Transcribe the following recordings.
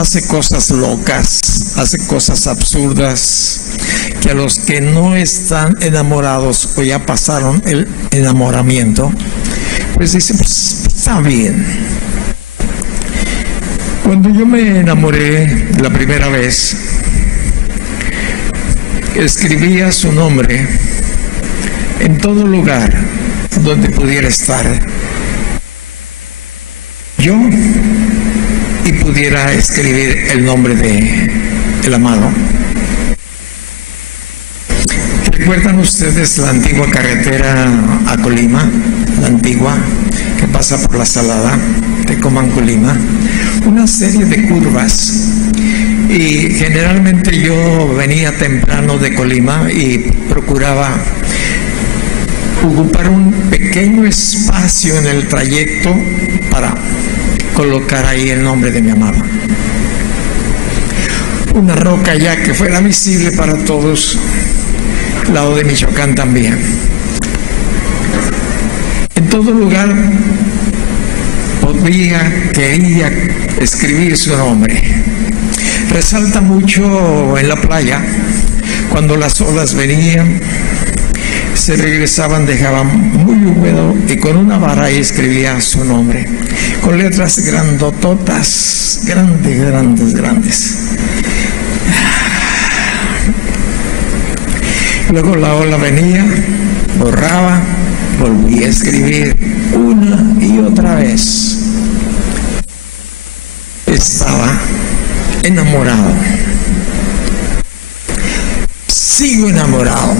hace cosas locas, hace cosas absurdas, que a los que no están enamorados o ya pasaron el enamoramiento, pues dicen, pues está bien. Cuando yo me enamoré la primera vez, escribía su nombre en todo lugar donde pudiera estar yo y pudiera escribir el nombre de el amado. ¿Recuerdan ustedes la antigua carretera a Colima? La antigua que pasa por la Salada, Tecomán, Colima. Una serie de curvas. Y generalmente yo venía temprano de Colima y procuraba ocupar un pequeño espacio en el trayecto para colocar ahí el nombre de mi amado. Una roca ya que fuera visible para todos, lado de Michoacán también. En todo lugar quería escribir su nombre. Resalta mucho en la playa, cuando las olas venían, se regresaban, dejaban muy húmedo y con una vara ahí escribía su nombre, con letras grandototas, grandes. Luego la ola venía, borraba, volvía a escribir una y otra vez. Estaba enamorado. Sigo enamorado.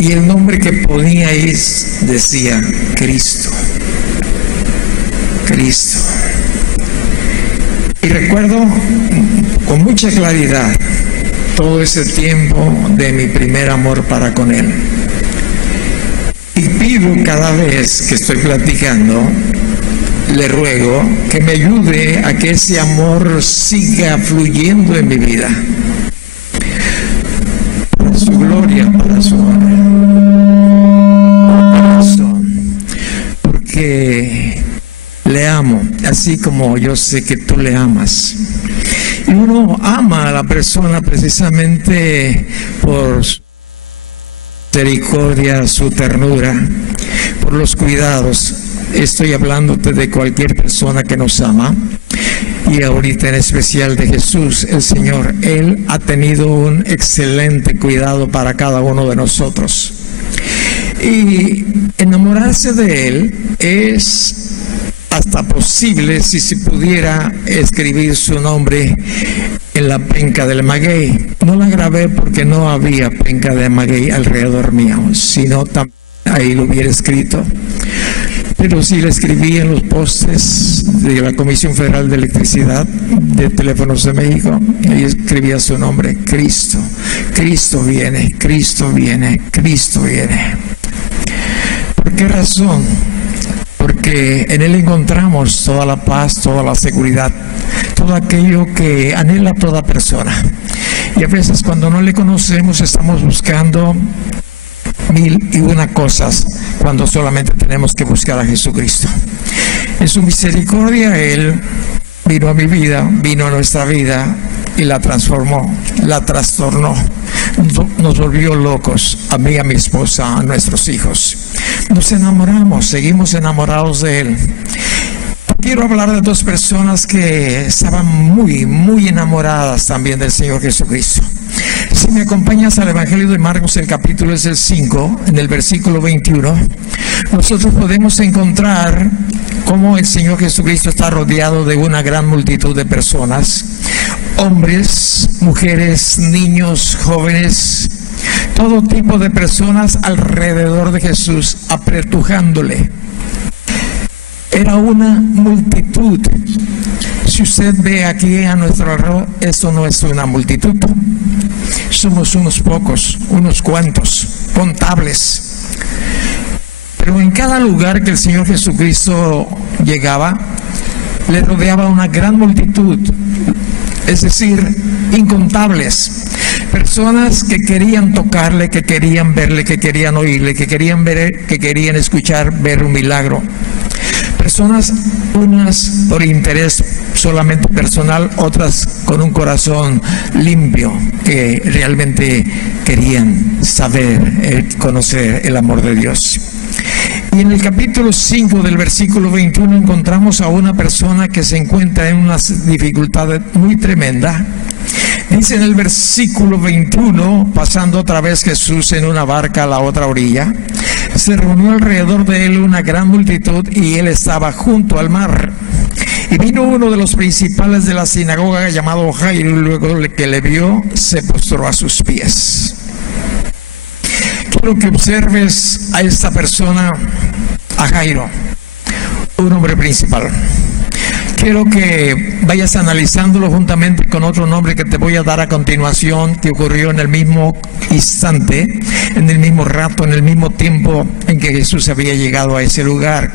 Y el nombre que ponía ahí decía Cristo. Cristo. Y recuerdo con mucha claridad todo ese tiempo de mi primer amor para con Él. Y pido cada vez que estoy platicando, le ruego que me ayude a que ese amor siga fluyendo en mi vida. Para su gloria, para su honra. Porque le amo, así como yo sé que tú le amas. Y uno ama a la persona precisamente por su misericordia, su ternura, por los cuidados. Estoy hablándote de cualquier persona que nos ama, y ahorita en especial de Jesús, el Señor. Él ha tenido un excelente cuidado para cada uno de nosotros. Y enamorarse de Él es hasta posible si se pudiera escribir su nombre en la penca del maguey. No la grabé porque no había penca de maguey alrededor mío, sino también ahí lo hubiera escrito. Pero sí le escribí en los postes de la Comisión Federal de Electricidad de Teléfonos de México, y ahí escribía su nombre: Cristo. Cristo viene, Cristo viene, Cristo viene. ¿Por qué razón? Porque en Él encontramos toda la paz, toda la seguridad, todo aquello que anhela toda persona. Y a veces cuando no le conocemos estamos buscando mil y una cosas, cuando solamente tenemos que buscar a Jesucristo. En su misericordia Él vino a mi vida, vino a nuestra vida y la transformó, la trastornó, nos volvió locos, a mí, a mi esposa, a nuestros hijos. Nos enamoramos, seguimos enamorados de Él. Quiero hablar de dos personas que estaban muy enamoradas también del Señor Jesucristo. Si me acompañas al Evangelio de Marcos, el capítulo es el 5, en el versículo 21, nosotros podemos encontrar cómo el Señor Jesucristo está rodeado de una gran multitud de personas, hombres, mujeres, niños, jóvenes, todo tipo de personas alrededor de Jesús, apretujándole. Era una multitud. Si usted ve aquí a nuestro alrededor, esto no es una multitud. Somos unos pocos, unos cuantos, contables. Pero en cada lugar que el Señor Jesucristo llegaba, le rodeaba una gran multitud, es decir, incontables. Personas que querían tocarle, que querían verle, que querían oírle, que querían ver, que querían escuchar, ver un milagro. Personas, unas por interés solamente personal, otras con un corazón limpio, que realmente querían saber, conocer el amor de Dios. Y en el capítulo 5 del versículo 21 encontramos a una persona que se encuentra en una dificultad muy tremenda. Dice en el versículo 21, pasando otra vez Jesús en una barca a la otra orilla, se reunió alrededor de él una gran multitud y él estaba junto al mar. Y vino uno de los principales de la sinagoga llamado Jairo, y luego que le vio, se postró a sus pies. Quiero que observes a esta persona, a Jairo, un hombre principal. Quiero que vayas analizándolo juntamente con otro nombre que te voy a dar a continuación, que ocurrió en el mismo instante, en el mismo rato, en el mismo tiempo en que Jesús había llegado a ese lugar,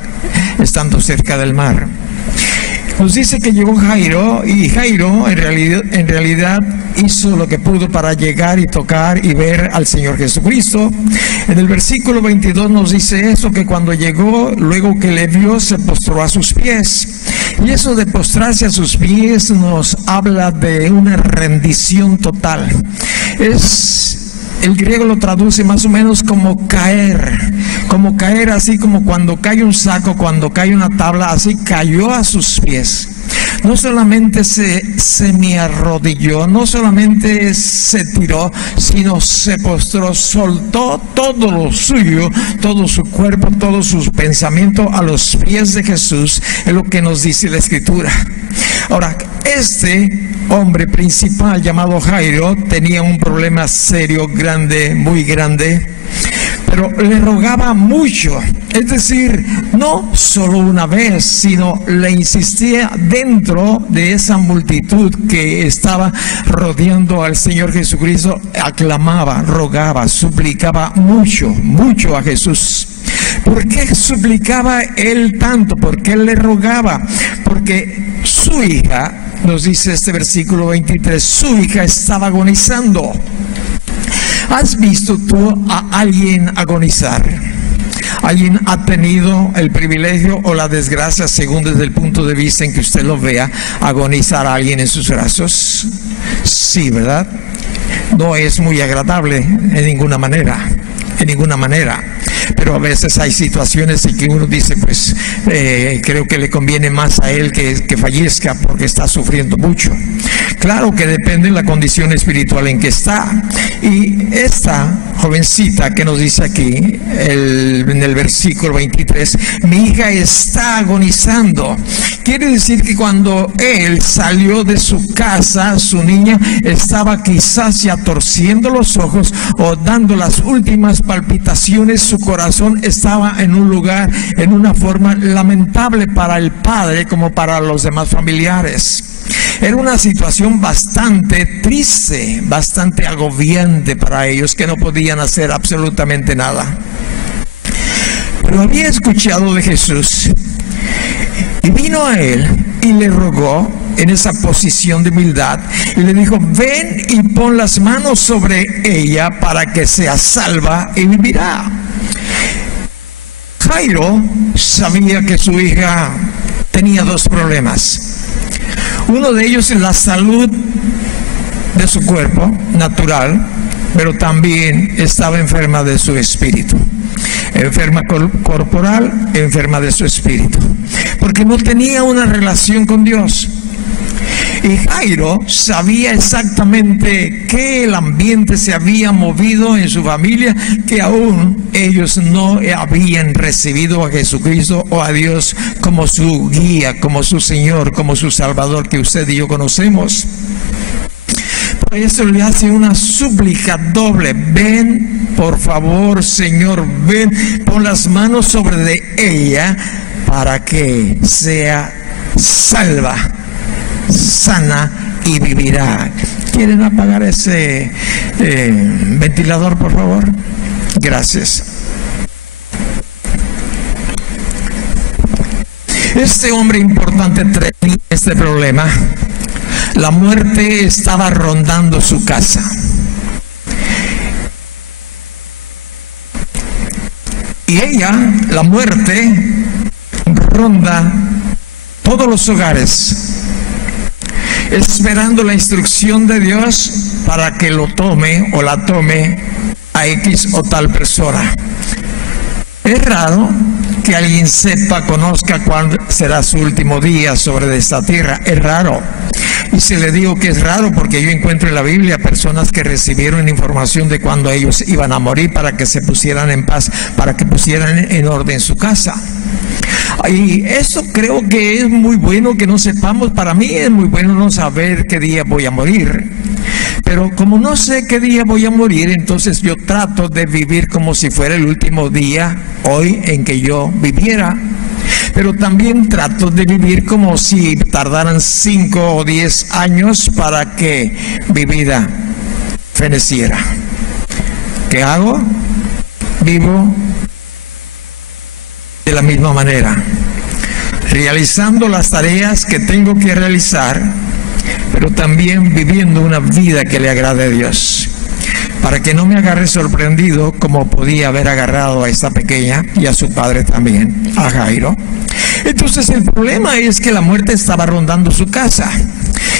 estando cerca del mar. Nos dice que llegó Jairo, y Jairo en realidad hizo lo que pudo para llegar y tocar y ver al Señor Jesucristo. En el versículo 22 nos dice eso, que cuando llegó, luego que le vio, se postró a sus pies. Y eso de postrarse a sus pies nos habla de una rendición total. El griego lo traduce más o menos como caer así como cuando cae un saco, cuando cae una tabla, así cayó a sus pies. No solamente se semiarrodilló, no solamente se tiró, sino se postró, soltó todo lo suyo, todo su cuerpo, todos sus pensamientos a los pies de Jesús, es lo que nos dice la Escritura. Ahora, este hombre principal llamado Jairo tenía un problema serio, grande, muy grande, pero le rogaba mucho, es decir, no solo una vez, sino le insistía dentro de esa multitud que estaba rodeando al Señor Jesucristo, aclamaba, rogaba, suplicaba mucho a Jesús. ¿Por qué suplicaba él tanto? ¿Por qué le rogaba? Porque su hija, nos dice este versículo 23, su hija estaba agonizando. ¿Has visto tú a alguien agonizar? ¿Alguien ha tenido el privilegio o la desgracia, según desde el punto de vista en que usted lo vea, agonizar a alguien en sus brazos? Sí, ¿verdad? No es muy agradable en ninguna manera. Pero a veces hay situaciones en que uno dice, pues creo que le conviene más a él que fallezca porque está sufriendo mucho. Claro que depende de la condición espiritual en que está. Y esta jovencita que nos dice aquí en el versículo 23, mi hija está agonizando, quiere decir que cuando él salió de su casa, su niña estaba quizás ya torciendo los ojos o dando las últimas palpitaciones. Su corazón estaba en un lugar, en una forma lamentable para el padre como para los demás familiares. Era una situación bastante triste, bastante agobiante para ellos, que no podían hacer absolutamente nada. Pero había escuchado de Jesús y vino a él y le rogó en esa posición de humildad y le dijo, ven y pon las manos sobre ella para que sea salva y vivirá. Jairo sabía que su hija tenía dos problemas. Uno de ellos es la salud de su cuerpo natural, pero también estaba enferma de su espíritu. Enferma corporal, enferma de su espíritu, porque no tenía una relación con Dios. Y Jairo sabía exactamente que el ambiente se había movido en su familia, que aún ellos no habían recibido a Jesucristo o a Dios como su guía, como su Señor, como su Salvador, que usted y yo conocemos. Por eso le hace una súplica doble: ven, por favor, Señor, ven, pon las manos sobre de ella para que sea salva, sana y vivirá. ¿Quieren apagar ese ventilador, por favor? Gracias. Este hombre importante tenía este problema. La muerte estaba rondando su casa. Y ella, la muerte, ronda todos los hogares esperando la instrucción de Dios para que lo tome o la tome a X o tal persona. Es raro que alguien sepa, conozca cuándo será su último día sobre esta tierra. Es raro. Y si le digo que es raro, porque yo encuentro en la Biblia personas que recibieron información de cuándo ellos iban a morir para que se pusieran en paz, para que pusieran en orden su casa. Y eso creo que es muy bueno que no sepamos. Para mí es muy bueno no saber qué día voy a morir. Pero como no sé qué día voy a morir, entonces yo trato de vivir como si fuera el último día hoy en que yo viviera. Pero también trato de vivir como si tardaran 5 o 10 años para que mi vida feneciera. ¿Qué hago? Vivo de la misma manera, realizando las tareas que tengo que realizar, pero también viviendo una vida que le agrade a Dios, para que no me agarre sorprendido como podía haber agarrado a esta pequeña y a su padre también, a Jairo. Entonces el problema es que la muerte estaba rondando su casa,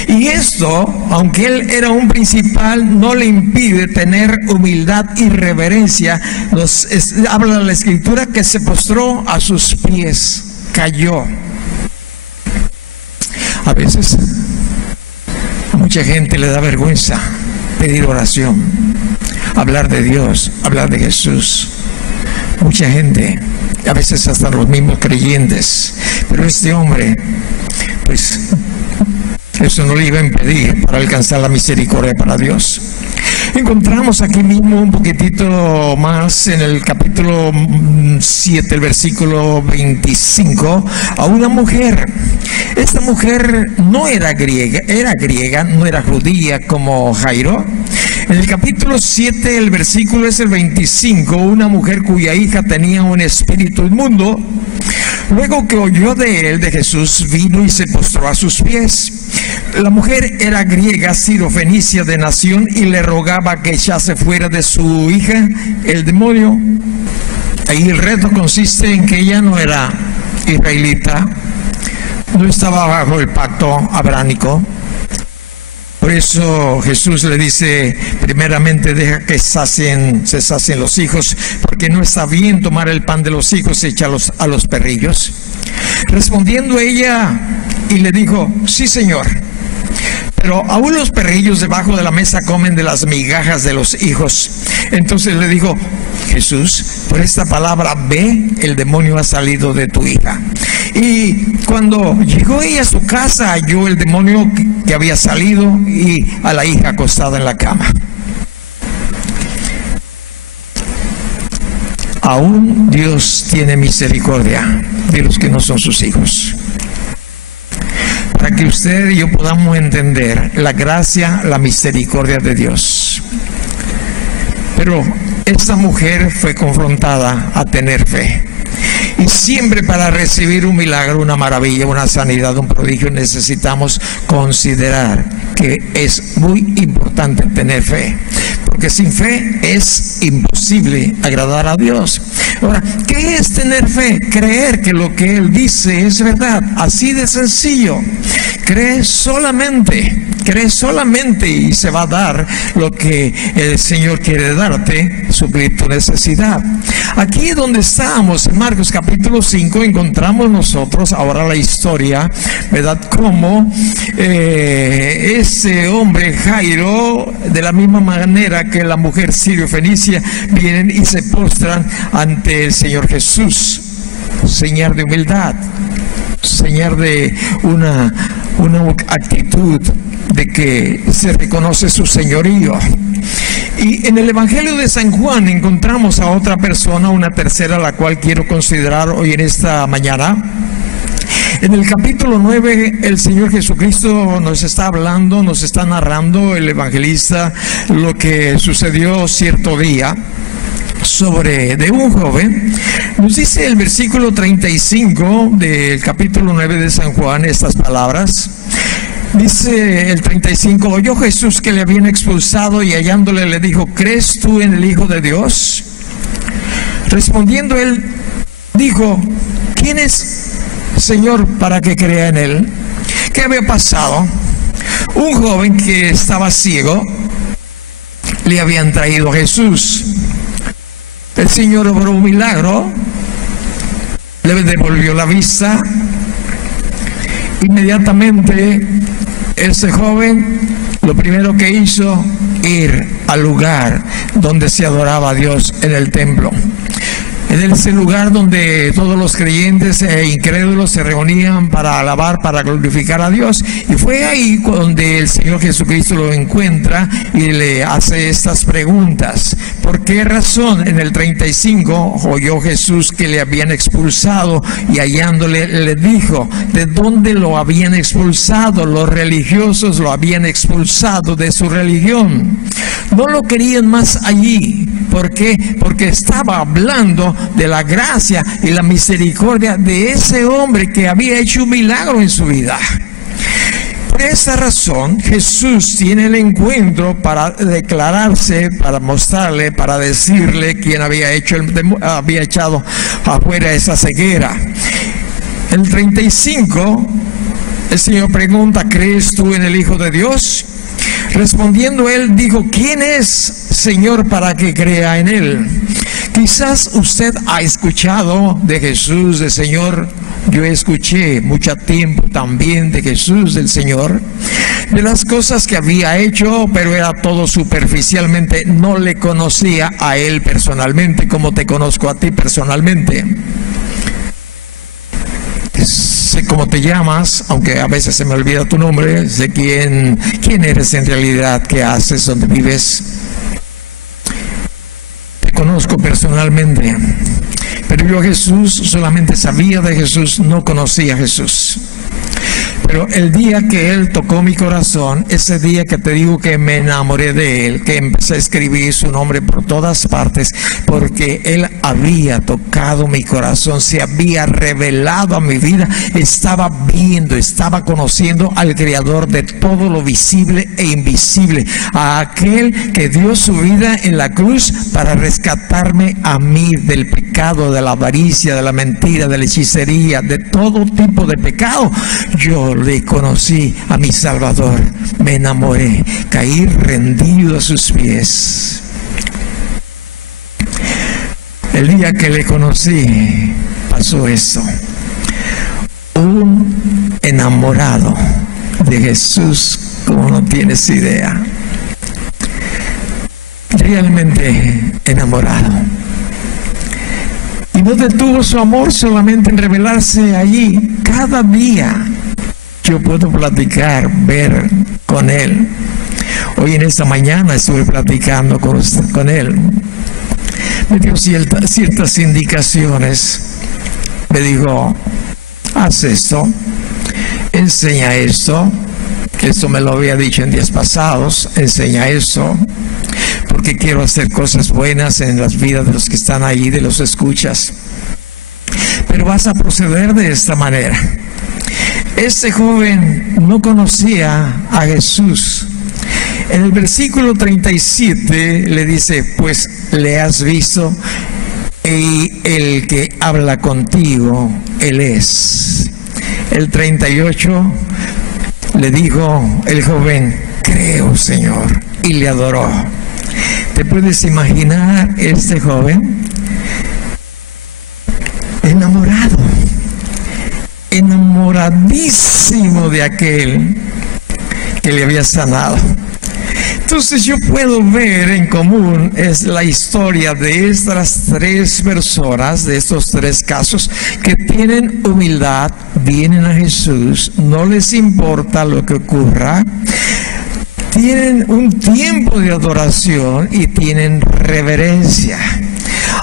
y esto, aunque él era un principal, no le impide tener humildad y reverencia. Habla la Escritura que se postró a sus pies, cayó. A veces a mucha gente le da vergüenza pedir oración, hablar de Dios, hablar de Jesús. Mucha gente, a veces hasta los mismos creyentes. Pero este hombre, pues, eso no le iba a impedir para alcanzar la misericordia para Dios. Encontramos aquí mismo un poquitito más en el capítulo 7, el versículo 25, a una mujer. Esta mujer no era griega, no era judía como Jairo. En el capítulo 7, el versículo es el 25, una mujer cuya hija tenía un espíritu inmundo. Luego que oyó de él, de Jesús, vino y se postró a sus pies. La mujer era griega, sirofenicia de nación, y le rogaba que echase fuera de su hija el demonio. Ahí el reto consiste en que ella no era israelita, no estaba bajo el pacto abránico. Por eso Jesús le dice, primeramente deja que se sacien los hijos, porque no está bien tomar el pan de los hijos y echarlos a los perrillos. Respondiendo ella, y le dijo, sí, Señor, pero aún los perrillos debajo de la mesa comen de las migajas de los hijos. Entonces le dijo Jesús, por esta palabra, ve, el demonio ha salido de tu hija. Y cuando llegó ella a su casa, halló el demonio que había salido y a la hija acostada en la cama. Aún Dios tiene misericordia de los que no son sus hijos. Para que usted y yo podamos entender la gracia, la misericordia de Dios. Pero esta mujer fue confrontada a tener fe. Y siempre para recibir un milagro, una maravilla, una sanidad, un prodigio, necesitamos considerar que es muy importante tener fe. Porque sin fe es imposible agradar a Dios. Ahora, ¿qué es tener fe? Creer que lo que Él dice es verdad. Así de sencillo. Cree solamente y se va a dar lo que el Señor quiere darte, suplir tu necesidad. Aquí donde estamos, en Marcos capítulo 5, encontramos nosotros ahora la historia, ¿verdad? Cómo ese hombre Jairo, de la misma manera que la mujer sirio-fenicia, vienen y se postran ante el Señor Jesús. Señal de humildad, señal de una actitud de que se reconoce su señorío. Y en el Evangelio de San Juan encontramos a otra persona, una tercera, la cual quiero considerar hoy en esta mañana. En el capítulo 9, el Señor Jesucristo nos está hablando, nos está narrando el evangelista lo que sucedió cierto día de un joven. Nos dice el versículo 35 del capítulo 9 de San Juan estas palabras. Dice el 35, oyó Jesús que le habían expulsado y hallándole le dijo, ¿crees tú en el Hijo de Dios? Respondiendo él, dijo, ¿quién es, Señor, para que crea en él? ¿Qué había pasado? Un joven que estaba ciego, le habían traído a Jesús. El Señor obró un milagro, le devolvió la vista. Inmediatamente ese joven lo primero que hizo, ir al lugar donde se adoraba a Dios, en el templo. En ese lugar donde todos los creyentes e incrédulos se reunían para alabar, para glorificar a Dios. Y fue ahí donde el Señor Jesucristo lo encuentra y le hace estas preguntas. ¿Por qué razón? En el 35 oyó Jesús que le habían expulsado, y hallándole le dijo, ¿de dónde lo habían expulsado? Los religiosos lo habían expulsado de su religión. No lo querían más allí. ¿Por qué? Porque estaba hablando de la gracia y la misericordia de ese hombre que había hecho un milagro en su vida. Por esa razón, Jesús tiene el encuentro para declararse, para mostrarle, para decirle quién había echado afuera esa ceguera. El 35, el Señor pregunta, ¿crees tú en el Hijo de Dios? Respondiendo él, dijo, ¿quién es, Señor, para que crea en él? Quizás usted ha escuchado de Jesús, del Señor. Yo escuché mucho tiempo también de Jesús, del Señor, de las cosas que había hecho, pero era todo superficialmente. No le conocía a él personalmente como te conozco a ti personalmente. Sé cómo te llamas, aunque a veces se me olvida tu nombre. Sé quién eres en realidad, qué haces, dónde vives. Te conozco personalmente. Pero yo a Jesús solamente sabía de Jesús, no conocía a Jesús. Pero el día que Él tocó mi corazón, ese día que te digo que me enamoré de Él, que empecé a escribir su nombre por todas partes, porque Él había tocado mi corazón, se había revelado a mi vida, estaba viendo, estaba conociendo al Creador de todo lo visible e invisible, a aquel que dio su vida en la cruz para rescatarme a mí del pecado, de la avaricia, de la mentira, de la hechicería, de todo tipo de pecado. Yo le conocí a mi Salvador, me enamoré, caí rendido a sus pies. El día que le conocí, pasó eso. Un enamorado de Jesús, como no tienes idea. Realmente enamorado. Y no detuvo su amor solamente en revelarse allí. Cada día yo puedo platicar, ver con Él. Hoy en esta mañana estuve platicando con Él. Me dio ciertas indicaciones. Me dijo, haz esto, enseña esto. Esto me lo había dicho en días pasados. Enseña esto, porque quiero hacer cosas buenas en las vidas de los que están ahí, de los escuchas. Pero vas a proceder de esta manera. Este joven no conocía a Jesús. En el versículo 37 le dice, pues le has visto, y el que habla contigo, Él es. El 38 le dijo el joven, creo, Señor, y le adoró. ¿Te puedes imaginar este joven? Enamorado, enamoradísimo de aquel que le había sanado. Entonces yo puedo ver en común es la historia de estas tres personas, de estos tres casos, que tienen humildad, vienen a Jesús, no les importa lo que ocurra, tienen un tiempo de adoración y tienen reverencia.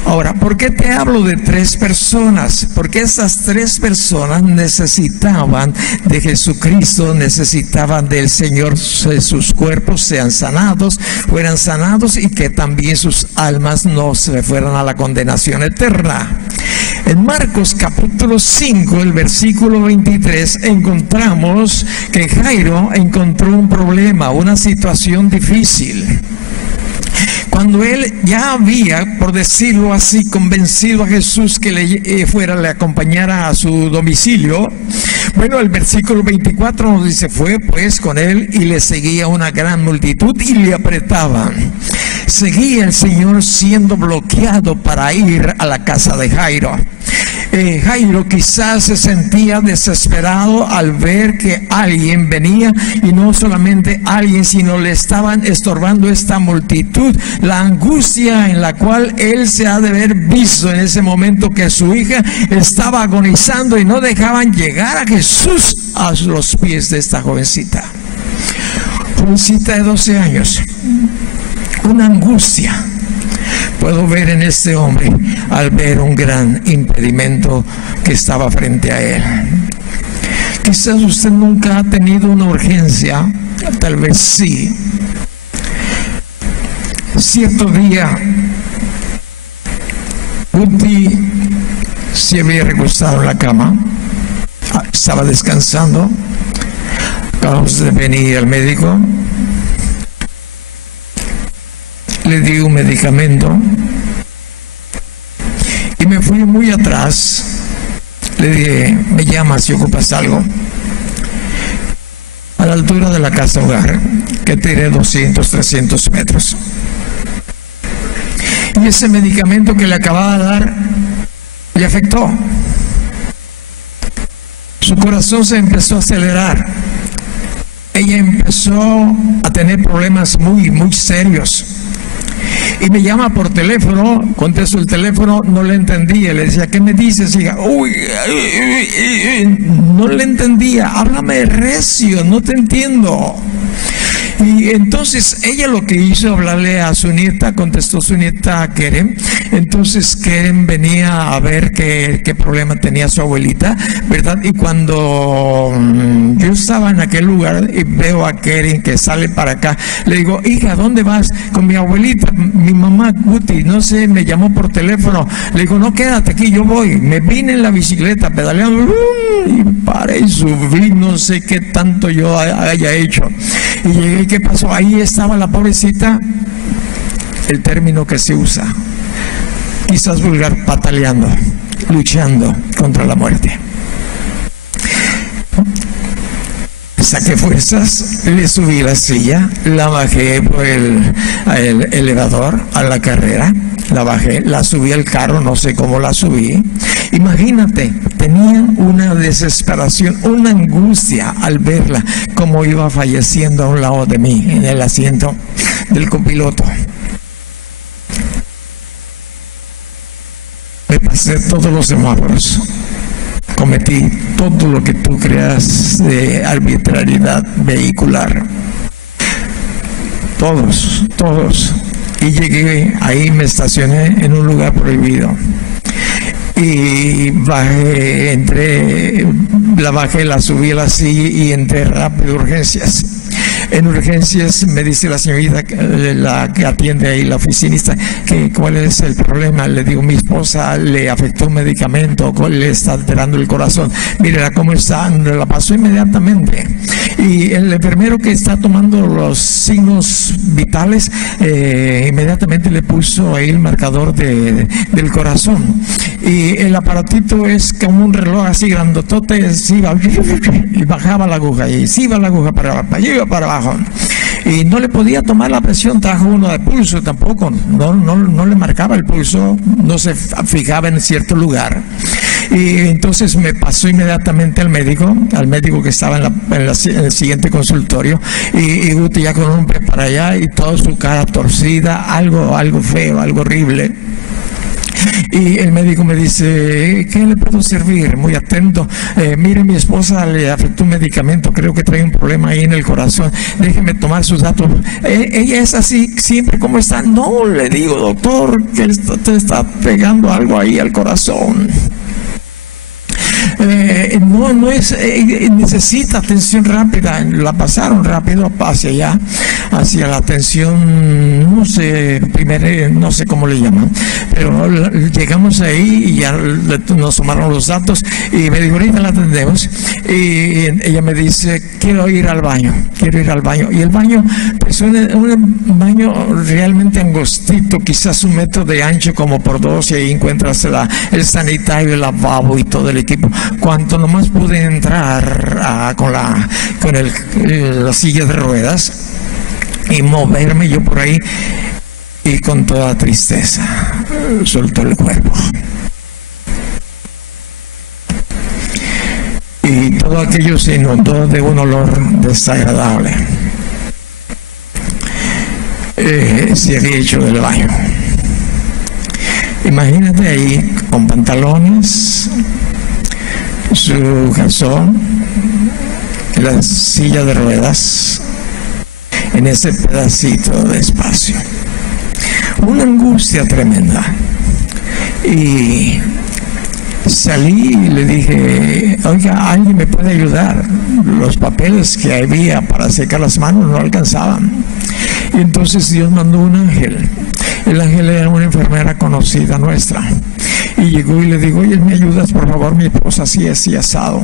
Ahora, ¿por qué te hablo de tres personas? Porque esas tres personas necesitaban de Jesucristo, necesitaban del Señor, sus cuerpos sean sanados, fueran sanados, y que también sus almas no se fueran a la condenación eterna. En Marcos capítulo 5, el versículo 23, encontramos que Jairo encontró un problema, una situación difícil. cuando él ya había, por decirlo así, convencido a Jesús que le acompañara a su domicilio, bueno, el versículo 24 nos dice: fue pues con él y le seguía una gran multitud y le apretaban. Seguía el Señor siendo bloqueado para ir a la casa de Jairo. Jairo quizás se sentía desesperado al ver que alguien venía, y no solamente alguien, sino le estaban estorbando esta multitud. La angustia en la cual él se ha de haber visto en ese momento, que su hija estaba agonizando y no dejaban llegar a Jesús a los pies de esta jovencita de 12 años. Una angustia puedo ver en este hombre al ver un gran impedimento que estaba frente a él. Quizás usted nunca ha tenido una urgencia, tal vez sí. Cierto día, Guti se había recostado en la cama, estaba descansando. Acabamos de venir al médico. Le di un medicamento y me fui muy atrás. Le dije: me llamas si ocupas algo. A la altura de la casa hogar, que tiré 200, 300 metros. Y ese medicamento que le acababa de dar le afectó. Su corazón se empezó a acelerar. Ella empezó a tener problemas muy serios. Y me llama por teléfono, contesto el teléfono, no le entendía, le decía: ¿qué me dices, hija? No le entendía, háblame recio, no te entiendo. Y entonces ella lo que hizo, hablarle a su nieta, contestó su nieta Keren. Entonces Keren venía a ver qué problema tenía su abuelita, ¿verdad? Y cuando yo estaba en aquel lugar y veo a Keren que sale para acá, le digo: hija, ¿dónde vas? Con mi abuelita, mi mamá Guti, no sé, me llamó por teléfono. Le digo: no, quédate aquí, yo voy. Me vine en la bicicleta pedaleando y paré y subí, no sé qué tanto yo haya hecho. Y llegué, ¿qué pasó? Ahí estaba la pobrecita, el término que se usa, quizás vulgar, pataleando, luchando contra la muerte. Saqué fuerzas, le subí la silla, la bajé por el elevador a la carrera, la bajé, la subí al carro, no sé cómo la subí. Imagínate, tenía una desesperación, una angustia al verla, cómo iba falleciendo a un lado de mí, en el asiento del copiloto. Me pasé todos los semáforos. Cometí todo lo que tú creas de arbitrariedad vehicular. Todos. Y llegué, ahí me estacioné en un lugar prohibido. Y bajé, la subí a la silla y entré rápido a urgencias. En urgencias me dice la señorita, la que atiende ahí, la oficinista, que cuál es el problema. Le digo: mi esposa le afectó un medicamento, le está alterando el corazón, mírela cómo está. La pasó inmediatamente. Y el enfermero que está tomando los signos vitales, inmediatamente le puso ahí el marcador del corazón. Y el aparatito es como un reloj así grandotote, y bajaba la aguja, y se iba la aguja para abajo, iba para abajo. Y no le podía tomar la presión, trajo uno de pulso tampoco, no le marcaba el pulso, no se fijaba en cierto lugar. Y entonces me pasó inmediatamente al médico que estaba en el siguiente consultorio, y Guti ya con un pie para allá y toda su cara torcida, algo feo, algo horrible. Y el médico me dice: ¿qué le puedo servir? Muy atento. Mire, mi esposa le afectó un medicamento, creo que trae un problema ahí en el corazón, déjeme tomar sus datos. Ella es así siempre, ¿cómo está? No, le digo: doctor, que te está pegando algo ahí al corazón. No es, necesita atención rápida. La pasaron rápido hacia allá, hacia la atención, no sé cómo le llaman, Pero llegamos ahí y ya nos tomaron los datos y me dijo, ahorita la atendemos. Y ella me dice, quiero ir al baño. Y el baño, pues un baño realmente angostito, quizás 1 metro de ancho como por 2, y ahí encuentras el sanitario, el lavabo y todo el equipo. Cuanto nomás pude entrar con la silla de ruedas y moverme yo por ahí, y con toda tristeza soltó el cuerpo. Y todo aquello se inundó de un olor desagradable. Se había hecho del baño. Imagínate ahí con pantalones, su calzón, la silla de ruedas, en ese pedacito de espacio. Una angustia tremenda. Y salí y le dije, oiga, ¿alguien me puede ayudar? Los papeles que había para secar las manos no alcanzaban. Y entonces Dios mandó un ángel. El ángel era una enfermera conocida nuestra. Y llegó y le dijo, oye, ¿me ayudas por favor? Mi esposa así asado.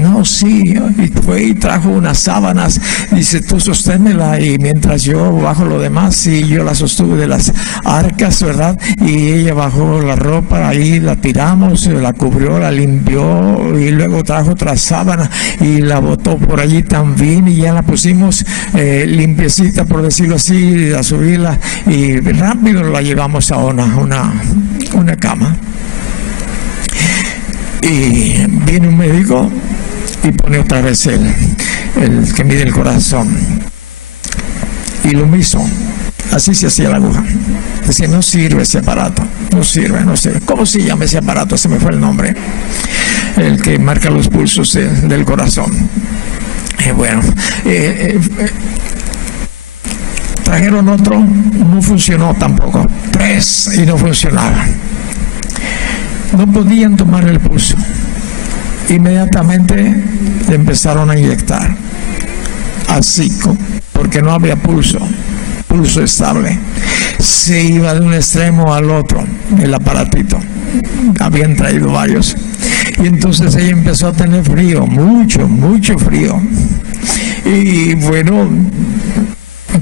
No, sí, y fue y trajo unas sábanas, dice, tú sosténmela, y mientras yo bajo lo demás, y yo la sostuve de las arcas, ¿verdad? Y ella bajó la ropa, ahí la tiramos, la cubrió, la limpió, y luego trajo otra sábana y la botó por allí también, y ya la pusimos limpiecita, por decirlo así, a subirla, y rápido la llevamos a una cama. Y viene un médico y pone otra vez el que mide el corazón, y lo mismo, así se hacía la aguja. Decía, no sirve ese aparato, no sirve. ¿Cómo se llama ese aparato? Se me fue el nombre, el que marca los pulsos del corazón. Trajeron otro, no funcionó tampoco. 3 y no funcionaba. No podían tomar el pulso. Inmediatamente le empezaron a inyectar así, porque no había pulso estable. Se iba de un extremo al otro el aparatito. Habían traído varios. Y entonces ella empezó a tener frío, mucho frío. Y bueno,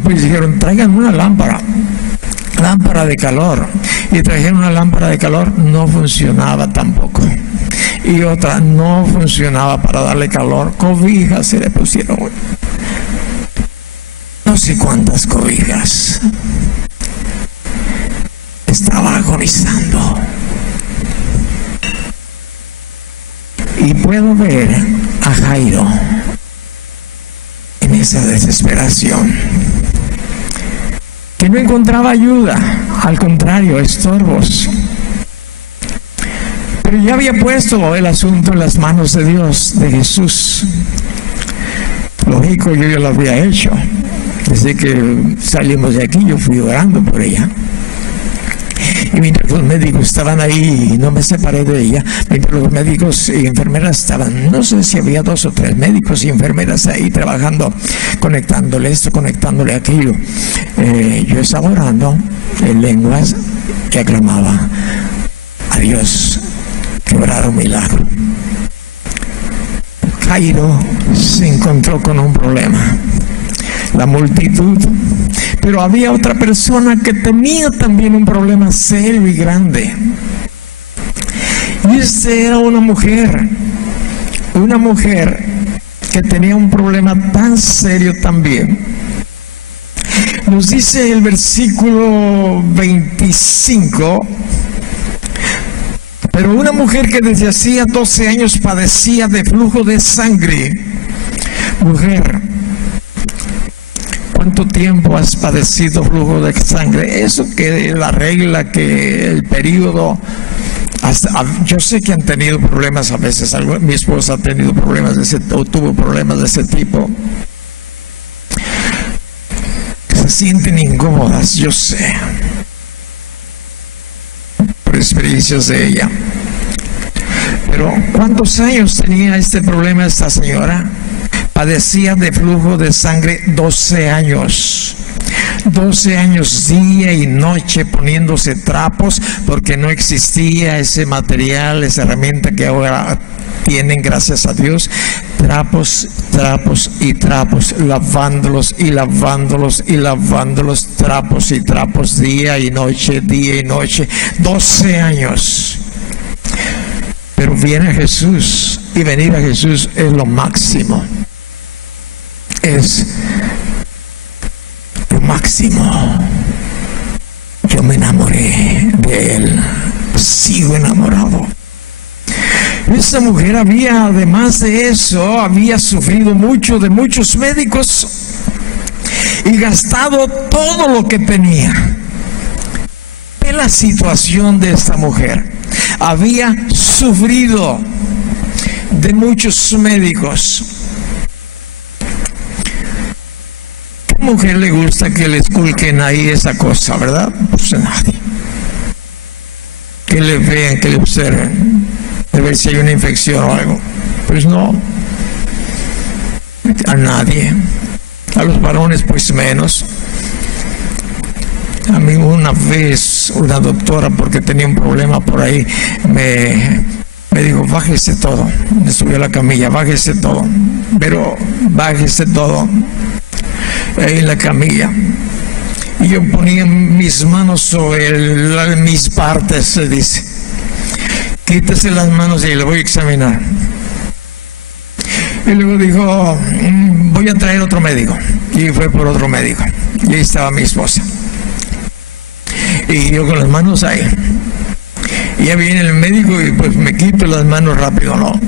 pues dijeron, traigan una lámpara de calor. Y trajeron una lámpara de calor, no funcionaba tampoco. Y otra no funcionaba para darle calor. Cobijas se le pusieron, no sé cuántas cobijas. Estaba agonizando. Y puedo ver a Jairo en esa desesperación, que no encontraba ayuda, al contrario, estorbos. Pero ya había puesto el asunto en las manos de Dios, de Jesús. Lógico, yo ya lo había hecho. Desde que salimos de aquí, yo fui orando por ella. Y mientras los médicos estaban ahí, no me separé de ella, mientras los médicos y enfermeras estaban, no sé si había 2 o 3 médicos y enfermeras ahí trabajando, conectándole esto, conectándole aquello. Yo estaba orando en lenguas que aclamaba a Dios que obrara un milagro. Jairo se encontró con un problema. La multitud, pero había otra persona que tenía también un problema serio y grande, y esta era una mujer que tenía un problema tan serio también. Nos dice el versículo 25, pero una mujer que desde hacía 12 años padecía de flujo de sangre. Mujer, ¿cuánto tiempo has padecido flujo de sangre? Eso que la regla, que el periodo, yo sé que han tenido problemas a veces. Mi esposa ha tenido problemas tuvo problemas de ese tipo. Se sienten incómodas, yo sé, por experiencias de ella. Pero ¿cuántos años tenía este problema esta señora? Padecía de flujo de sangre 12 años. 12 años día y noche poniéndose trapos, porque no existía ese material, esa herramienta que ahora tienen, gracias a Dios. Trapos, trapos y trapos, lavándolos y lavándolos y lavándolos, trapos y trapos, día y noche, 12 años. Pero viene Jesús, y venir a Jesús es lo máximo. Es lo máximo. Yo me enamoré de Él, sigo enamorado. Esa mujer había, además de eso, había sufrido mucho de muchos médicos y gastado todo lo que tenía. Ve la situación de esta mujer. Había sufrido de muchos médicos. ¿Qué mujer le gusta que le esculquen ahí esa cosa, verdad? Pues a nadie. Que le vean, que le observen, de ver si hay una infección o algo. Pues no, a nadie. A los varones pues menos. A mí una vez una doctora, porque tenía un problema por ahí, me dijo: bájese todo. Me subió a la camilla: bájese todo, pero bájese todo ahí en la camilla. Y yo ponía mis manos sobre mis partes, se dice. Quítese las manos y le voy a examinar. Y luego dijo: voy a traer otro médico. Y fue por otro médico. Y ahí estaba mi esposa. Y yo con las manos ahí. Y ya viene el médico y pues me quito las manos rápido, ¿no?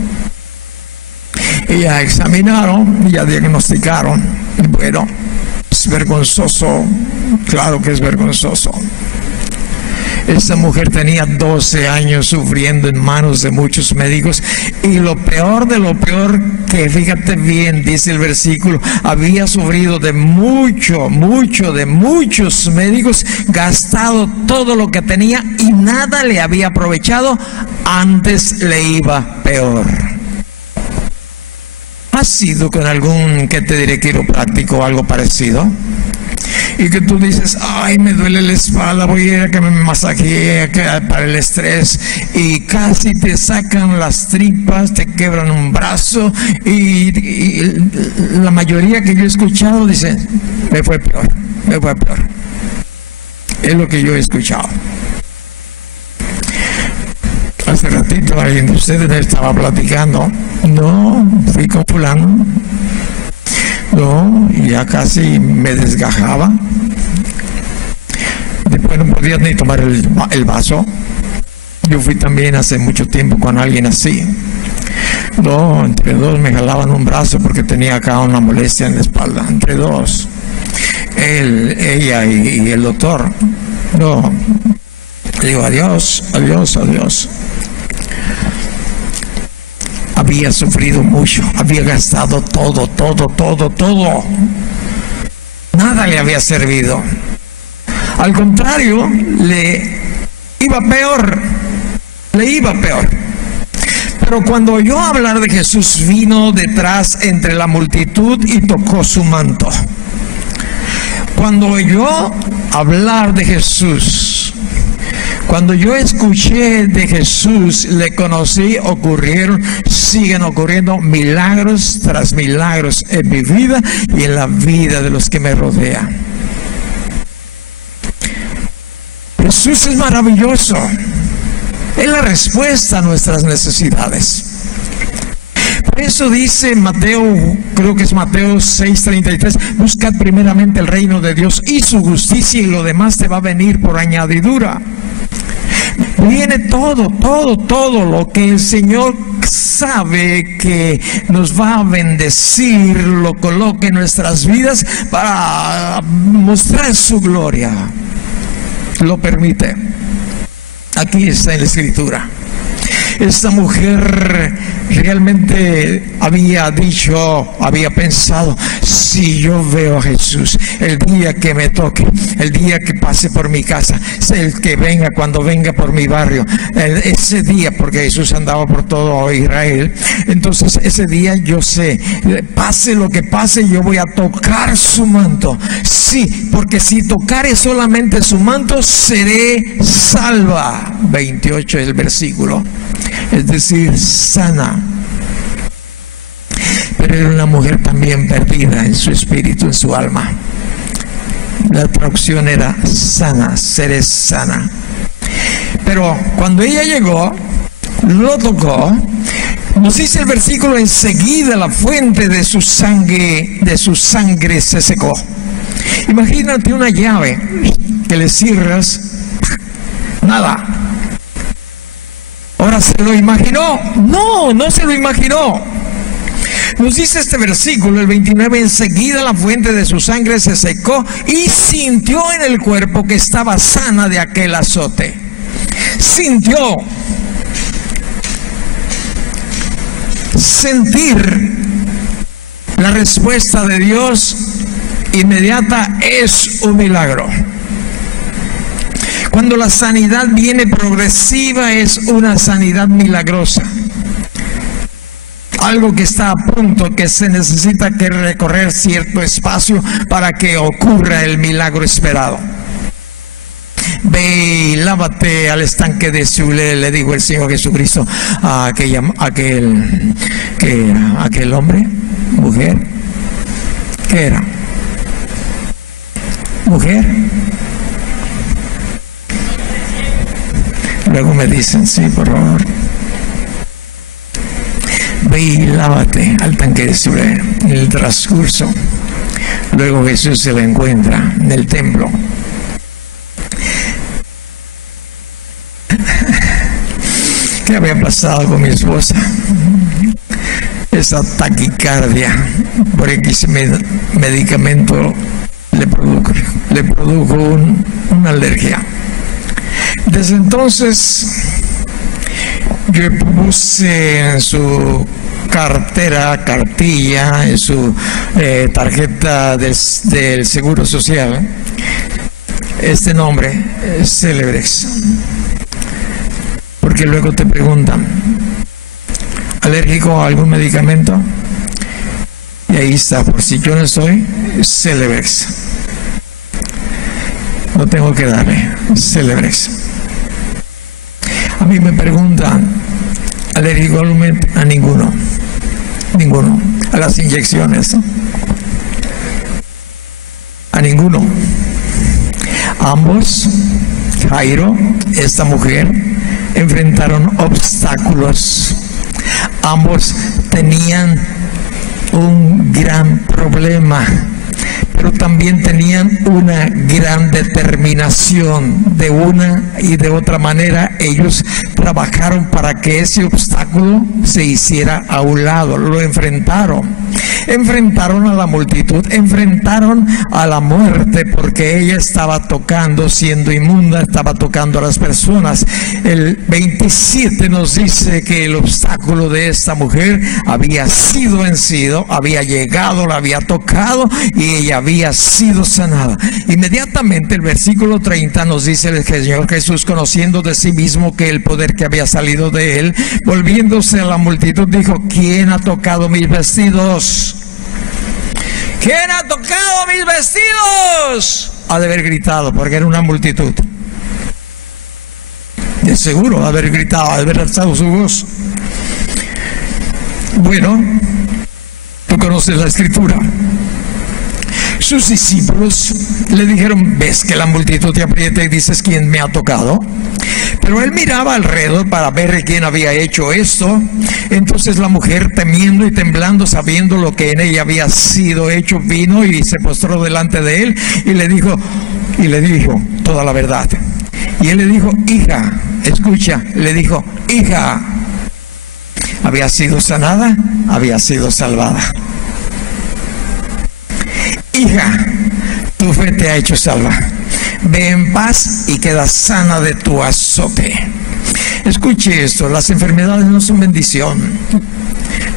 Y ya examinaron, y ya diagnosticaron. Y bueno, es vergonzoso. Claro que es vergonzoso. Esta mujer tenía 12 años sufriendo en manos de muchos médicos, y lo peor de lo peor, que fíjate bien, dice el versículo, había sufrido de muchos médicos, gastado todo lo que tenía y nada le había aprovechado, antes le iba peor. ¿Has sido con algún, que te diré, quiropráctico o algo parecido? Y que tú dices: ay, me duele la espalda, voy a ir a que me masajee para el estrés, y casi te sacan las tripas, te quebran un brazo, y la mayoría que yo he escuchado dicen: me fue peor. Es lo que yo he escuchado. Hace ratito alguien de ustedes me estaba platicando: no, fui con fulano. No, ya casi me desgajaba. Después no podía ni tomar el vaso. Yo fui también hace mucho tiempo con alguien así. No, entre dos me jalaban un brazo porque tenía acá una molestia en la espalda. Entre dos. Ella y el doctor. No. Digo: adiós. Había sufrido mucho, había gastado todo. Nada le había servido. Al contrario, le iba peor. Pero cuando oyó hablar de Jesús, vino detrás entre la multitud y tocó su manto. Cuando oyó hablar de Jesús, cuando yo escuché de Jesús, le conocí, siguen ocurriendo milagros tras milagros en mi vida y en la vida de los que me rodean. Jesús es maravilloso. Es la respuesta a nuestras necesidades. Por eso dice Mateo, creo que es Mateo 6:33, buscad primeramente el reino de Dios y su justicia, y lo demás te va a venir por añadidura. Viene todo lo que el Señor sabe que nos va a bendecir, lo coloque en nuestras vidas para mostrar su gloria. Lo permite. Aquí está en la Escritura. Esta mujer realmente había pensado, si yo veo a Jesús, el día que me toque, el día que pase por mi casa, el que venga, cuando venga por mi barrio, ese día, porque Jesús andaba por todo Israel, entonces ese día yo sé, pase lo que pase, yo voy a tocar su manto. Sí, porque si tocare solamente su manto, seré salva. 28 es el versículo, es decir, sana. Pero era una mujer también perdida en su espíritu, en su alma. La traducción era sana, seré sana. Pero cuando ella llegó, lo tocó, nos dice el versículo, enseguida la fuente de su sangre se secó. Imagínate una llave que le cierras, nada. Ahora, ¿se lo imaginó? No, no se lo imaginó. Nos dice este versículo, el 29, enseguida la fuente de su sangre se secó y sintió en el cuerpo que estaba sana de aquel azote. Sintió. Sentir la respuesta de Dios inmediata es un milagro. Cuando la sanidad viene progresiva, es una sanidad milagrosa. Algo que está a punto, que se necesita que recorrer cierto espacio para que ocurra el milagro esperado. Ve y lávate al estanque de Siloé, le dijo el Señor Jesucristo a aquel hombre, mujer. ¿Qué era? Mujer. Luego me dicen, sí, por favor. Ve y lávate al tanque de Siloé. En el transcurso, luego Jesús se la encuentra en el templo. ¿Qué había pasado con mi esposa? Esa taquicardia por X medicamento le produjo una alergia. Desde entonces yo puse en su cartilla, en su tarjeta del Seguro Social, este nombre, Celebrex. Porque luego te preguntan, ¿alérgico a algún medicamento? Y ahí está, por si yo no soy, Celebrex. No tengo que darle, Celebrex. A mí me preguntan, ¿alérgico a ninguno? Ninguno. A las inyecciones, a ninguno. Ambos, Jairo, esta mujer, enfrentaron obstáculos. Ambos tenían un gran problema, pero también tenían una gran determinación. De una y de otra manera ellos trabajaron para que ese obstáculo se hiciera a un lado. Lo enfrentaron a la multitud, enfrentaron a la muerte, porque ella estaba tocando, siendo inmunda, estaba tocando a las personas. El 27 nos dice que el obstáculo de esta mujer había sido vencido, había llegado, la había tocado y ella había sido sanada. Inmediatamente el versículo 30 nos dice el Señor Jesús, conociendo de sí mismo que el poder que había salido de él, volviéndose a la multitud, dijo, ¿quién ha tocado mis vestidos? ¿Quién ha tocado mis vestidos? Ha de haber gritado, porque era una multitud. De seguro ha de haber gritado, ha de haber alzado su voz. Bueno, tú conoces la escritura. Sus discípulos le dijeron, ¿ves que la multitud te aprieta y dices quién me ha tocado? Pero él miraba alrededor para ver quién había hecho esto. Entonces la mujer, temiendo y temblando, sabiendo lo que en ella había sido hecho, vino y se postró delante de él y le dijo toda la verdad. Y él le dijo, hija, escucha, le dijo, hija, había sido sanada, había sido salvada. Hija, tu fe te ha hecho salva. Ve en paz y queda sana de tu azote. Escuche esto, las enfermedades no son bendición.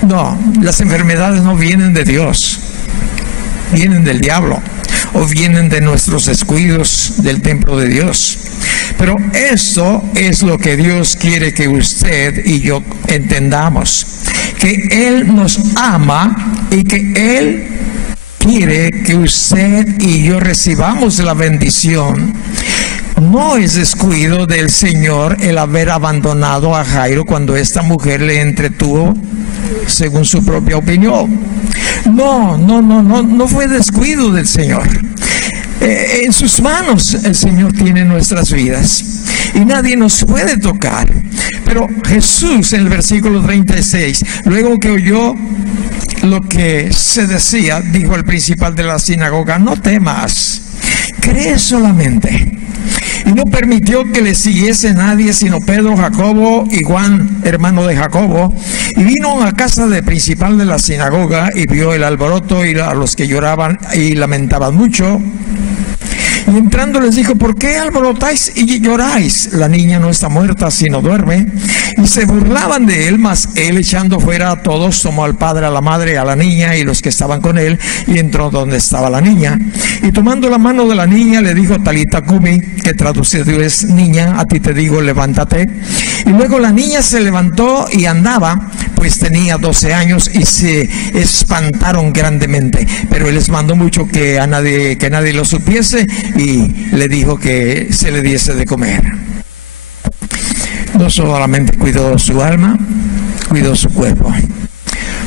No, las enfermedades no vienen de Dios, vienen del diablo o vienen de nuestros descuidos del templo de Dios. Pero esto es lo que Dios quiere que usted y yo entendamos, que Él nos ama y que Él quiere que usted y yo recibamos la bendición. No es descuido del Señor el haber abandonado a Jairo cuando esta mujer le entretuvo según su propia opinión. No fue descuido del Señor. En sus manos el Señor tiene nuestras vidas y nadie nos puede tocar. Pero Jesús, en el versículo 36, luego que oyó lo que se decía, dijo al principal de la sinagoga: no temas, cree solamente. Y no permitió que le siguiese nadie sino Pedro, Jacobo y Juan, hermano de Jacobo. Y vino a casa del principal de la sinagoga y vio el alboroto y a los que lloraban y lamentaban mucho. Y entrando les dijo: ¿por qué alborotáis y lloráis? La niña no está muerta, sino duerme. Y se burlaban de él, mas él, echando fuera a todos, tomó al padre, a la madre, a la niña y los que estaban con él, y entró donde estaba la niña. Y tomando la mano de la niña, le dijo: Talita cumi, que traducido es: niña, a ti te digo, levántate. Y luego la niña se levantó y andaba, pues tenía 12 años, y se espantaron grandemente. Pero él les mandó mucho que nadie lo supiese, y le dijo que se le diese de comer. No solamente cuidó su alma, cuidó su cuerpo.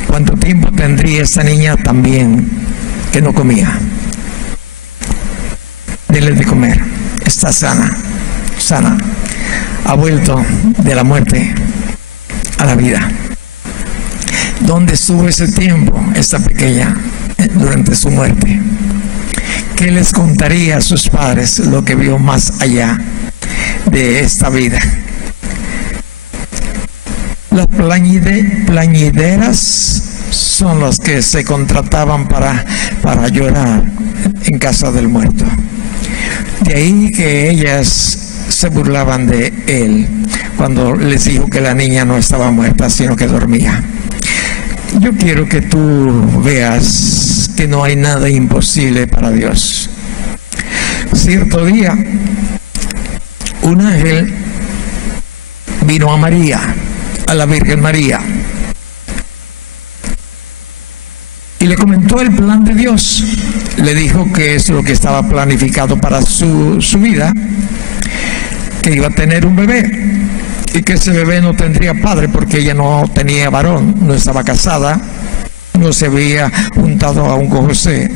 ¿Cuánto tiempo tendría esta niña también que no comía? Dele de comer. Está sana. Ha vuelto de la muerte a la vida. ¿Dónde estuvo ese tiempo esta pequeña durante su muerte? ¿Qué les contaría a sus padres lo que vio más allá de esta vida? Las plañideras son los que se contrataban para llorar en casa del muerto. De ahí que ellas se burlaban de él cuando les dijo que la niña no estaba muerta, sino que dormía. Yo quiero que tú veas que no hay nada imposible para Dios. Cierto día, un ángel vino a María, a la Virgen María, y le comentó el plan de Dios. Le dijo que es lo que estaba planificado para su vida, que iba a tener un bebé, y que ese bebé no tendría padre porque ella no tenía varón, no estaba casada, no se había juntado aún con José.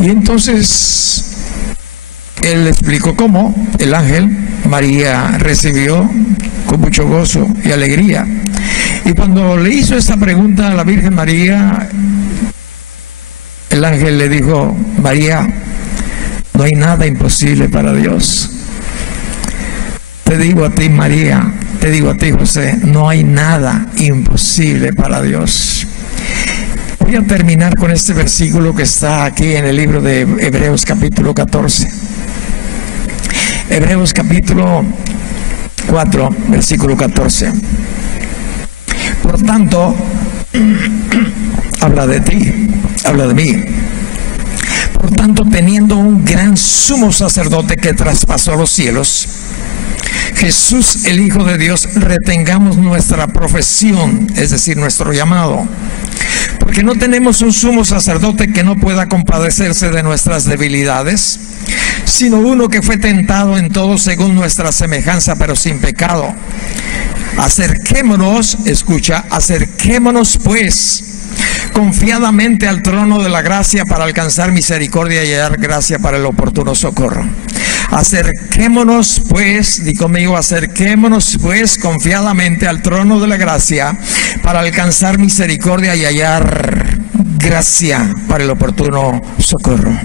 Y entonces él le explicó cómo. El ángel, María recibió con mucho gozo y alegría. Y cuando le hizo esta pregunta a la Virgen María, el ángel le dijo: María, no hay nada imposible para Dios. Te digo a ti, María, te digo a ti, José, no hay nada imposible para Dios. Voy a terminar con este versículo que está aquí en el libro de Hebreos capítulo 14. Hebreos capítulo 4, versículo 14. Por tanto, habla de ti, habla de mí. Por tanto, teniendo un gran sumo sacerdote que traspasó los cielos, Jesús, el Hijo de Dios, retengamos nuestra profesión, es decir, nuestro llamado. Porque no tenemos un sumo sacerdote que no pueda compadecerse de nuestras debilidades, sino uno que fue tentado en todo según nuestra semejanza, pero sin pecado. Acerquémonos, escucha, acerquémonos pues confiadamente al trono de la gracia para alcanzar misericordia y hallar gracia para el oportuno socorro. Acerquémonos pues, di conmigo, acerquémonos pues confiadamente al trono de la gracia para alcanzar misericordia y hallar gracia para el oportuno socorro.